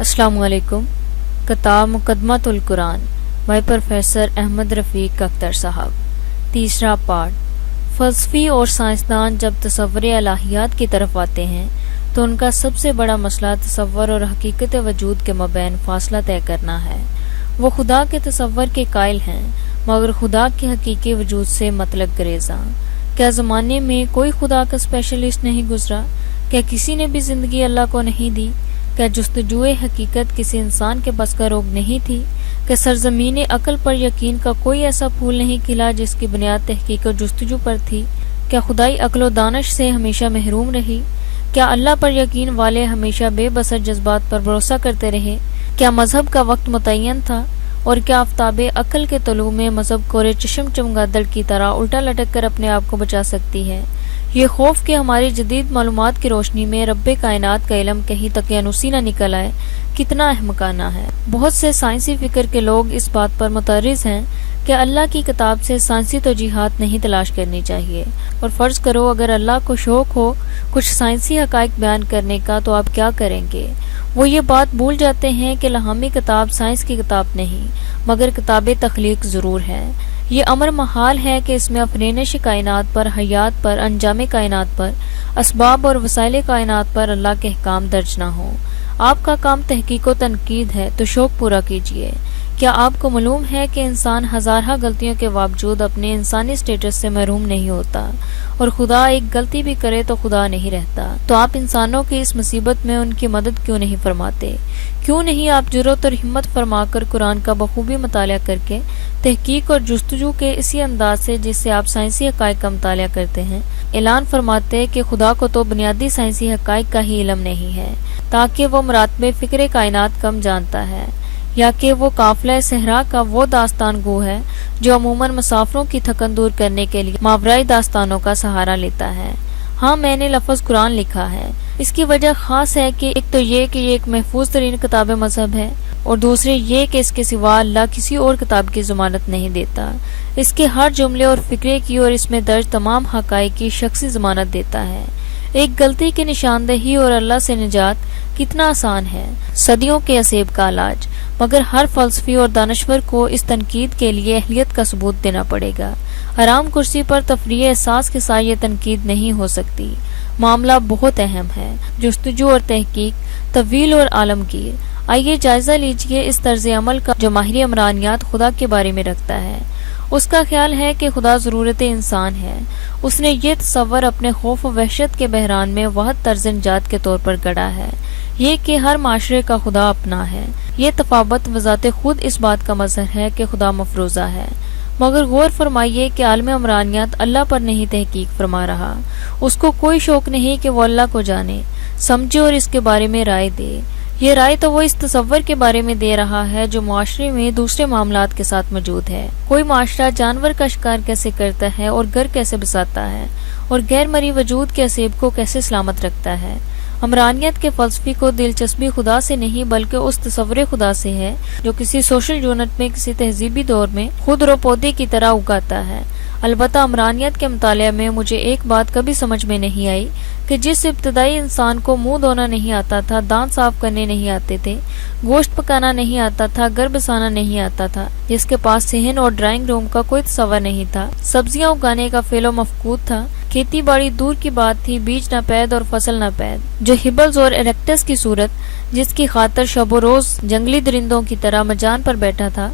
السلام علیکم۔ کتاب مقدمۃ القرآن بائی پروفیسر احمد رفیق اختر صاحب۔ تیسرا پارٹ۔ فلسفی اور سائنسدان جب تصور الہیات کی طرف آتے ہیں تو ان کا سب سے بڑا مسئلہ تصور اور حقیقت وجود کے مابین فاصلہ طے کرنا ہے۔ وہ خدا کے تصور کے قائل ہیں مگر خدا کے حقیقی وجود سے مطلق گریزاں۔ کیا زمانے میں کوئی خدا کا اسپیشلسٹ نہیں گزرا؟ کیا کسی نے بھی زندگی اللہ کو نہیں دی؟ کیا جستجوئے حقیقت کسی انسان کے بس کا روگ نہیں تھی؟ کہ سرزمین عقل پر یقین کا کوئی ایسا پھول نہیں کھلا جس کی بنیاد تحقیق و جستجو پر تھی؟ کیا خدائی عقل و دانش سے ہمیشہ محروم رہی؟ کیا اللہ پر یقین والے ہمیشہ بے بسر جذبات پر بھروسہ کرتے رہے؟ کیا مذہب کا وقت متعین تھا؟ اور کیا آفتاب عقل کے طلوع میں مذہب کورے چشم چمگادڑ کی طرح الٹا لٹک کر اپنے آپ کو بچا سکتی ہے؟ یہ خوف کہ ہماری جدید معلومات کی روشنی میں رب کائنات کا علم کہیں تقیانوسی نہ نکل آئے کتنا احمقانہ ہے۔ بہت سے سائنسی فکر کے لوگ اس بات پر متعرض ہیں کہ اللہ کی کتاب سے سائنسی توجیہات نہیں تلاش کرنی چاہیے، اور فرض کرو اگر اللہ کو شوق ہو کچھ سائنسی حقائق بیان کرنے کا تو آپ کیا کریں گے؟ وہ یہ بات بھول جاتے ہیں کہ لہامی کتاب سائنس کی کتاب نہیں مگر کتاب تخلیق ضرور ہے۔ یہ امر محال ہے کہ اس میں افرینش کائنات پر، حیات پر، انجام کائنات پر، اسباب اور وسائل کائنات پر اللہ کے احکام درج نہ ہوں۔ آپ کا کام تحقیق و تنقید ہے تو شوق پورا کیجیے۔ کیا آپ کو معلوم ہے کہ انسان ہزارہ غلطیوں کے باوجود اپنے انسانی سٹیٹس سے محروم نہیں ہوتا، اور خدا ایک غلطی بھی کرے تو خدا نہیں رہتا؟ تو آپ انسانوں کی اس مصیبت میں ان کی مدد کیوں نہیں فرماتے؟ کیوں نہیں آپ جرأت اور ہمت فرما کر قرآن کا بخوبی مطالعہ کر کے تحقیق اور جستجو کے اسی انداز سے جس سے آپ سائنسی حقائق کا مطالعہ کرتے ہیں اعلان فرماتے کہ خدا کو تو بنیادی سائنسی حقائق کا ہی علم نہیں ہے، تاکہ وہ مراتب فکر کائنات کم جانتا ہے، یا کہ وہ قافلہ صحرا کا وہ داستان گو ہے جو عموماً مسافروں کی تھکن دور کرنے کے لیے ماورائی داستانوں کا سہارا لیتا ہے۔ ہاں، میں نے لفظ قرآن لکھا ہے۔ اس کی وجہ خاص ہے کہ ایک تو یہ کہ یہ ایک محفوظ ترین کتاب مذہب ہے، اور دوسرے یہ کہ اس کے سوا اللہ کسی اور کتاب کی ضمانت نہیں دیتا۔ اس کے ہر جملے اور فکرے کی اور اس میں درج تمام حقائق کی شخصی ضمانت دیتا ہے۔ ایک غلطی کی نشاندہی اور اللہ سے نجات کتنا آسان ہے، صدیوں کے اسیب کا علاج، مگر ہر فلسفی اور دانشور کو اس تنقید کے لیے اہلیت کا ثبوت دینا پڑے گا۔ آرام کرسی پر تفریح احساس کے ساتھ یہ تنقید نہیں ہو سکتی۔ معاملہ بہت اہم ہے، جستجو اور تحقیق طویل اور عالمگیر۔ آئیے جائزہ لیجئے اس طرز عمل کا جو ماہر عمرانیات خدا کے بارے میں رکھتا ہے۔ اس کا خیال ہے کہ خدا ضرورت انسان ہے۔ اس نے یہ تصور اپنے خوف و وحشت کے بحران میں واحد طرز نجات کے طور پر گڑھا ہے، یہ کہ ہر معاشرے کا خدا اپنا ہے۔ یہ تفاوت بذات خود اس بات کا مظہر ہے کہ خدا مفروضہ ہے، مگر غور فرمائیے کہ عالم عمرانیات اللہ پر نہیں تحقیق فرما رہا۔ اس کو کوئی شوق نہیں کہ وہ اللہ کو جانے، سمجھے اور اس کے بارے میں رائے دے۔ یہ رائے تو وہ اس تصور کے بارے میں دے رہا ہے جو معاشرے میں دوسرے معاملات کے ساتھ موجود ہے۔ کوئی معاشرہ جانور کا شکار کیسے کرتا ہے اور گھر کیسے بساتا ہے، اور غیر مری وجود کے اسیب کو کیسے سلامت رکھتا ہے۔ عمرانیت کے فلسفی کو دلچسپی خدا سے نہیں بلکہ اس تصور خدا سے ہے جو کسی سوشل یونٹ میں کسی تہذیبی دور میں خود رو پودے کی طرح اگاتا ہے۔ البتہ عمرانیت کے مطالعہ میں مجھے ایک بات کبھی سمجھ میں نہیں آئی کہ جس ابتدائی انسان کو منہ دھونا نہیں آتا تھا، دانت صاف کرنے نہیں آتے تھے، گوشت پکانا نہیں آتا تھا، گھر بسانا نہیں آتا تھا، جس کے پاس صحن اور ڈرائنگ روم کا کوئی تصور نہیں تھا، سبزیاں اگانے کا فعل و مفقود تھا، کھیتی باڑی دور کی بات تھی، بیج نہ پید اور فصل نہ پید، جو ہبلز اور ایریکٹس کی صورت جس کی خاطر شب و روز جنگلی درندوں کی طرح مجان پر بیٹھا تھا،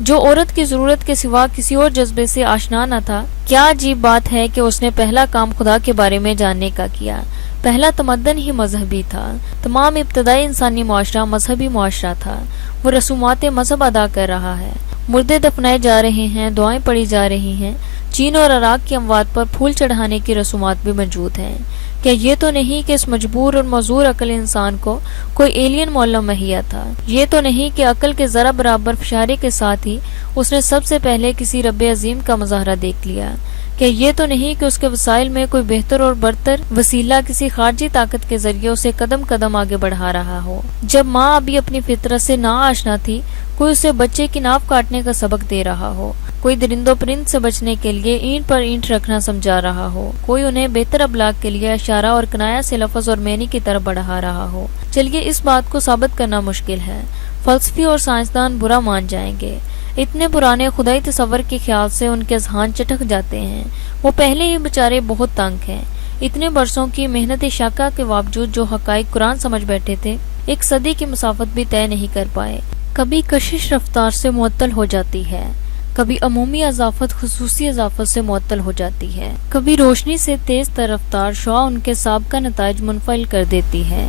جو عورت کی ضرورت کے سوا کسی اور جذبے سے آشنا نہ تھا۔ کیا عجیب بات ہے کہ اس نے پہلا کام خدا کے بارے میں جاننے کا کیا۔ پہلا تمدن ہی مذہبی تھا۔ تمام ابتدائی انسانی معاشرہ مذہبی معاشرہ تھا۔ وہ رسومات مذہب ادا کر رہا ہے، مردے دفنائے جا رہے ہیں، دعائیں پڑھی جا رہی ہیں، چین اور عراق کی اموات پر پھول چڑھانے کی رسومات بھی موجود ہیں۔ کیا یہ تو نہیں کہ اس مجبور اور معذور عقل انسان کو کوئی ایلین معلم مہیا تھا؟ یہ تو نہیں کہ عقل کے ذرا برابر فشارے کے ساتھ ہی اس نے سب سے پہلے کسی رب عظیم کا مظاہرہ دیکھ لیا؟ کیا یہ تو نہیں کہ اس کے وسائل میں کوئی بہتر اور برتر وسیلہ کسی خارجی طاقت کے ذریعے اسے قدم قدم آگے بڑھا رہا ہو؟ جب ماں ابھی اپنی فطرت سے نا آشنا تھی، کوئی اسے بچے کی ناف کاٹنے کا سبق دے رہا ہو، کوئی درندوں پرند سے بچنے کے لیے اینٹ پر اینٹ رکھنا سمجھا رہا ہو، کوئی انہیں بہتر ابلاغ کے لیے اشارہ اور کنایا سے لفظ اور معنی کی طرف بڑھا رہا ہو۔ چلیے اس بات کو ثابت کرنا مشکل ہے، فلسفی اور سائنسدان برا مان جائیں گے۔ اتنے پرانے خدائی تصور کے خیال سے ان کے اذہان چٹک جاتے ہیں، وہ پہلے ہی بیچارے بہت تنگ ہیں۔ اتنے برسوں کی محنت شاقہ کے باوجود جو حقائق قرآن سمجھ بیٹھے تھے، ایک صدی کی مسافت بھی طے نہیں کر پائے۔ کبھی کشش رفتار سے معطل ہو جاتی ہے، کبھی عمومی اضافت خصوصی اضافت سے معطل ہو جاتی ہے، کبھی روشنی سے تیز تر رفتار شعاع ان کے سابقہ نتائج منفعل کر دیتی ہے،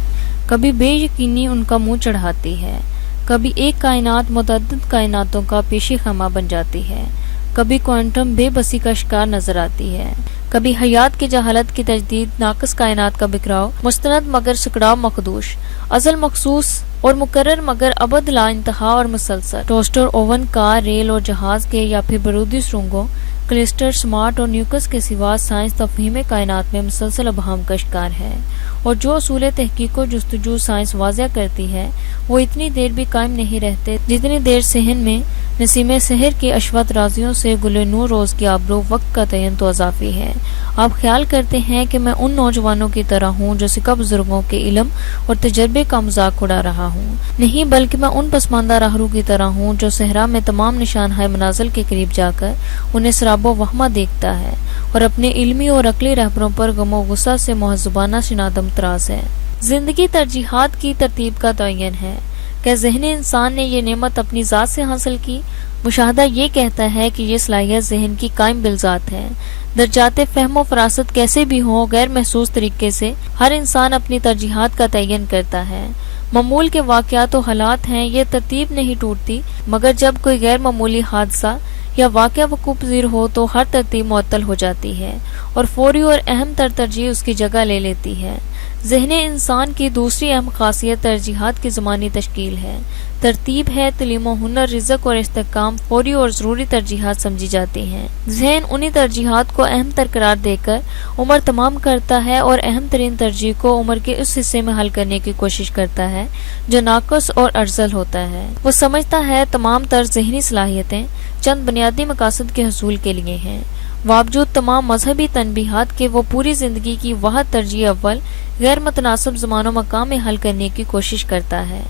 کبھی بے یقینی ان کا منہ چڑھاتی ہے، کبھی ایک کائنات متعدد کائناتوں کا پیشی خیمہ بن جاتی ہے، کبھی کوانٹم بے بسی کا شکار نظر آتی ہے، کبھی حیات کی جہالت کی تجدید، ناقص کائنات کا بکھراؤ، مستند مگر سکڑاؤ مخدوش، ازل مخصوص اور مقرر مگر ابد لا انتہا اور مسلسل، ٹوسٹر، اوون، کار، ریل اور جہاز کے یا پھر برودی سرنگوں، کلسٹر، سمارٹ اور نیوکس کے سوا سائنس تفہیم کائنات میں مسلسل ابہام کا شکار ہے، اور جو اصول تحقیق و جستجو سائنس واضح کرتی ہے وہ اتنی دیر بھی قائم نہیں رہتے جتنی دیر صحن میں نسیم سحر کے اشوت رازیوں سے گل نور روز کی آبرو وقت کا تعین تو اضافی ہے۔ آپ خیال کرتے ہیں کہ میں ان نوجوانوں کی طرح ہوں جو سکہ بزرگوں کے علم اور تجربے کا مذاق اڑا رہا ہوں، نہیں بلکہ میں ان پسماندہ راہرو کی طرح ہوں جو صحرا میں تمام نشان ہائے منازل کے قریب جا کر انہیں سراب و وہمہ دیکھتا ہے اور اپنے علمی اور عقلی رہبروں پر غم و غصہ سے مہذبانہ شنادم تراز ہے۔ زندگی ترجیحات کی ترتیب کا تعین ہے۔ کہ ذہنی انسان نے یہ نعمت اپنی ذات سے حاصل کی؟ مشاہدہ یہ کہتا ہے کہ یہ صلاحیت ذہن کی قائم بالذات ہے۔ درجات فہم و فراست کیسے بھی ہوں، غیر محسوس طریقے سے ہر انسان اپنی ترجیحات کا تعین کرتا ہے۔ معمول کے واقعات و حالات ہیں، یہ ترتیب نہیں ٹوٹتی، مگر جب کوئی غیر معمولی حادثہ یا واقعہ وقوع پذیر ہو تو ہر ترتیب معطل ہو جاتی ہے اور فوری اور اہم تر ترجیح اس کی جگہ لے لیتی ہے۔ ذہن انسان کی دوسری اہم خاصیت ترجیحات کی زمانی تشکیل ہے۔ ترتیب ہے، تعلیم و ہنر، رزق اور استحکام فوری اور ضروری ترجیحات سمجھی جاتی ہیں۔ ذہن انہی ترجیحات کو اہم تر قرار دے کر عمر تمام کرتا ہے اور اہم ترین ترجیح کو عمر کے اس حصے میں حل کرنے کی کوشش کرتا ہے جو ناقص اور ارذل ہوتا ہے۔ وہ سمجھتا ہے تمام تر ذہنی صلاحیتیں چند بنیادی مقاصد کے حصول کے لیے ہیں، باوجود تمام مذہبی تنبیہات کے وہ پوری زندگی کی واحد ترجیح اول غیر متناسب زمان و مکان میں حل کرنے کی کوشش کرتا ہے۔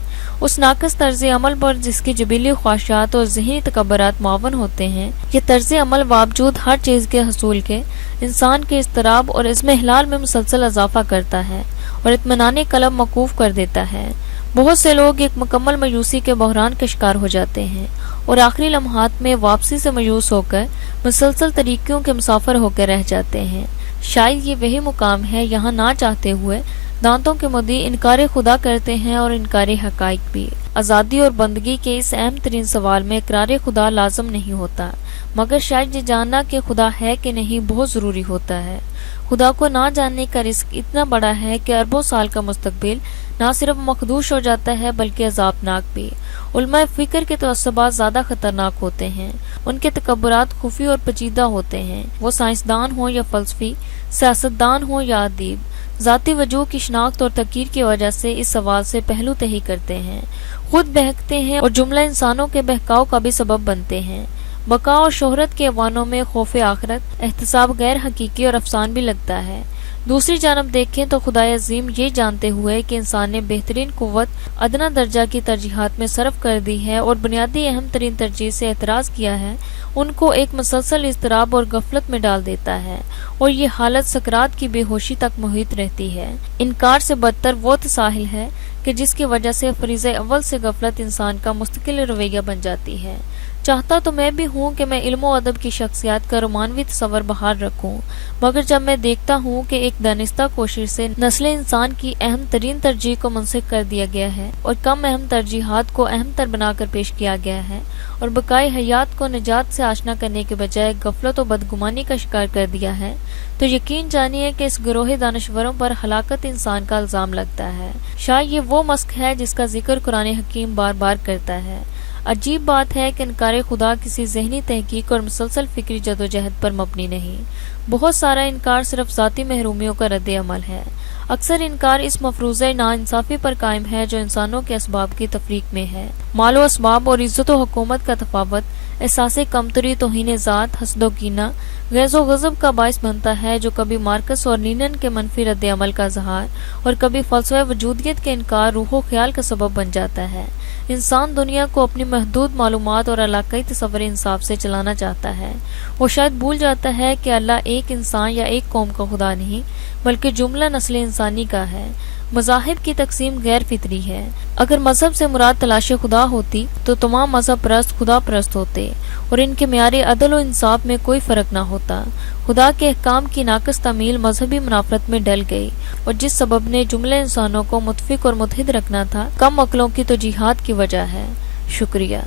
اس ناقص طرز عمل پر جس کی جبلی خواہشات اور ذہنی تکبرات معاون ہوتے ہیں، یہ طرز عمل باوجود ہر چیز کے حصول کے انسان کے اضطراب اور عزم حلال میں مسلسل اضافہ کرتا ہے اور اطمینان قلب موقوف کر دیتا ہے۔ بہت سے لوگ ایک مکمل مایوسی کے بحران کا شکار ہو جاتے ہیں اور آخری لمحات میں واپسی سے مایوس ہو کر مسلسل طریقوں کے مسافر ہو کر رہ جاتے ہیں۔ شاید یہ وہی مقام ہے یہاں نہ چاہتے ہوئے دانتوں کے مدعی انکار خدا کرتے ہیں اور انکار حقائق بھی۔ آزادی اور بندگی کے اس اہم ترین سوال میں اقرار خدا لازم نہیں ہوتا، مگر شاید یہ جاننا کہ خدا ہے کہ نہیں بہت ضروری ہوتا ہے۔ خدا کو نہ جاننے کا رسک اتنا بڑا ہے کہ اربوں سال کا مستقبل نہ صرف مخدوش ہو جاتا ہے بلکہ عذابناک بھی۔ علماء فکر کے تعصبات زیادہ خطرناک ہوتے ہیں، ان کے تکبرات خفی اور پیچیدہ ہوتے ہیں، وہ سائنسدان ہوں یا فلسفی، سیاستدان ہوں یا ادیب، ذاتی وجوہ کی شناخت اور تقریر کی وجہ سے اس سوال سے پہلو تہی کرتے ہیں، خود بہکتے ہیں اور جملہ انسانوں کے بہکاؤ کا بھی سبب بنتے ہیں۔ بقا اور شہرت کے ایوانوں میں خوف آخرت، احتساب غیر حقیقی اور افسان بھی لگتا ہے۔ دوسری جانب دیکھیں تو خدائے عظیم یہ جانتے ہوئے کہ انسان نے بہترین قوت ادنا درجہ کی ترجیحات میں صرف کر دی ہے اور بنیادی اہم ترین ترجیح سے اعتراض کیا ہے، ان کو ایک مسلسل اضطراب اور غفلت میں ڈال دیتا ہے اور یہ حالت سکرات کی بے ہوشی تک محیط رہتی ہے۔ انکار سے بدتر وہ تساہل ہے کہ جس کی وجہ سے فریضہ اول سے غفلت انسان کا مستقل رویہ بن جاتی ہے۔ چاہتا تو میں بھی ہوں کہ میں علم و ادب کی شخصیات کا رومانوی تصور بحال رکھوں، مگر جب میں دیکھتا ہوں کہ ایک دانستہ کوشش سے نسل انسان کی اہم ترین ترجیح کو منسوخ کر دیا گیا ہے اور کم اہم ترجیحات کو اہم تر بنا کر پیش کیا گیا ہے اور بقائے حیات کو نجات سے آشنا کرنے کے بجائے غفلت و بدگمانی کا شکار کر دیا ہے، تو یقین جانیے کہ اس گروہ دانشوروں پر ہلاکت انسان کا الزام لگتا ہے۔ شاید یہ وہ مسک ہے جس کا ذکر قرآن حکیم بار بار کرتا ہے۔ عجیب بات ہے کہ انکار خدا کسی ذہنی تحقیق اور مسلسل فکری جدوجہد پر مبنی نہیں، بہت سارا انکار صرف ذاتی محرومیوں کا رد عمل ہے۔ اکثر انکار اس مفروضہ ناانصافی پر قائم ہے جو انسانوں کے اسباب کی تفریق میں ہے۔ مال و اسباب اور عزت و حکومت کا تفاوت احساس کمتری، توہین ذات، حسد و کینہ، غیظ و غضب کا باعث بنتا ہے، جو کبھی مارکس اور لینن کے منفی رد عمل کا اظہار اور کبھی فلسفہ وجودیت کے انکار، روح و خیال کا سبب بن جاتا ہے۔ انسان دنیا کو اپنی محدود معلومات اور علاقائی تصور انصاف سے چلانا چاہتا ہے۔ وہ شاید بھول جاتا ہے کہ اللہ ایک انسان یا ایک قوم کا خدا نہیں، بلکہ جملہ نسل انسانی کا ہے۔ مذاہب کی تقسیم غیر فطری ہے۔ اگر مذہب سے مراد تلاش خدا ہوتی تو تمام مذہب پرست خدا پرست ہوتے اور ان کے معیار عدل و انصاف میں کوئی فرق نہ ہوتا۔ خدا کے احکام کی ناقص تعمیل مذہبی منافرت میں ڈل گئی، اور جس سبب نے جملہ انسانوں کو متفق اور متحد رکھنا تھا، کم عقلوں کی توجیہات کی وجہ ہے۔ شکریہ۔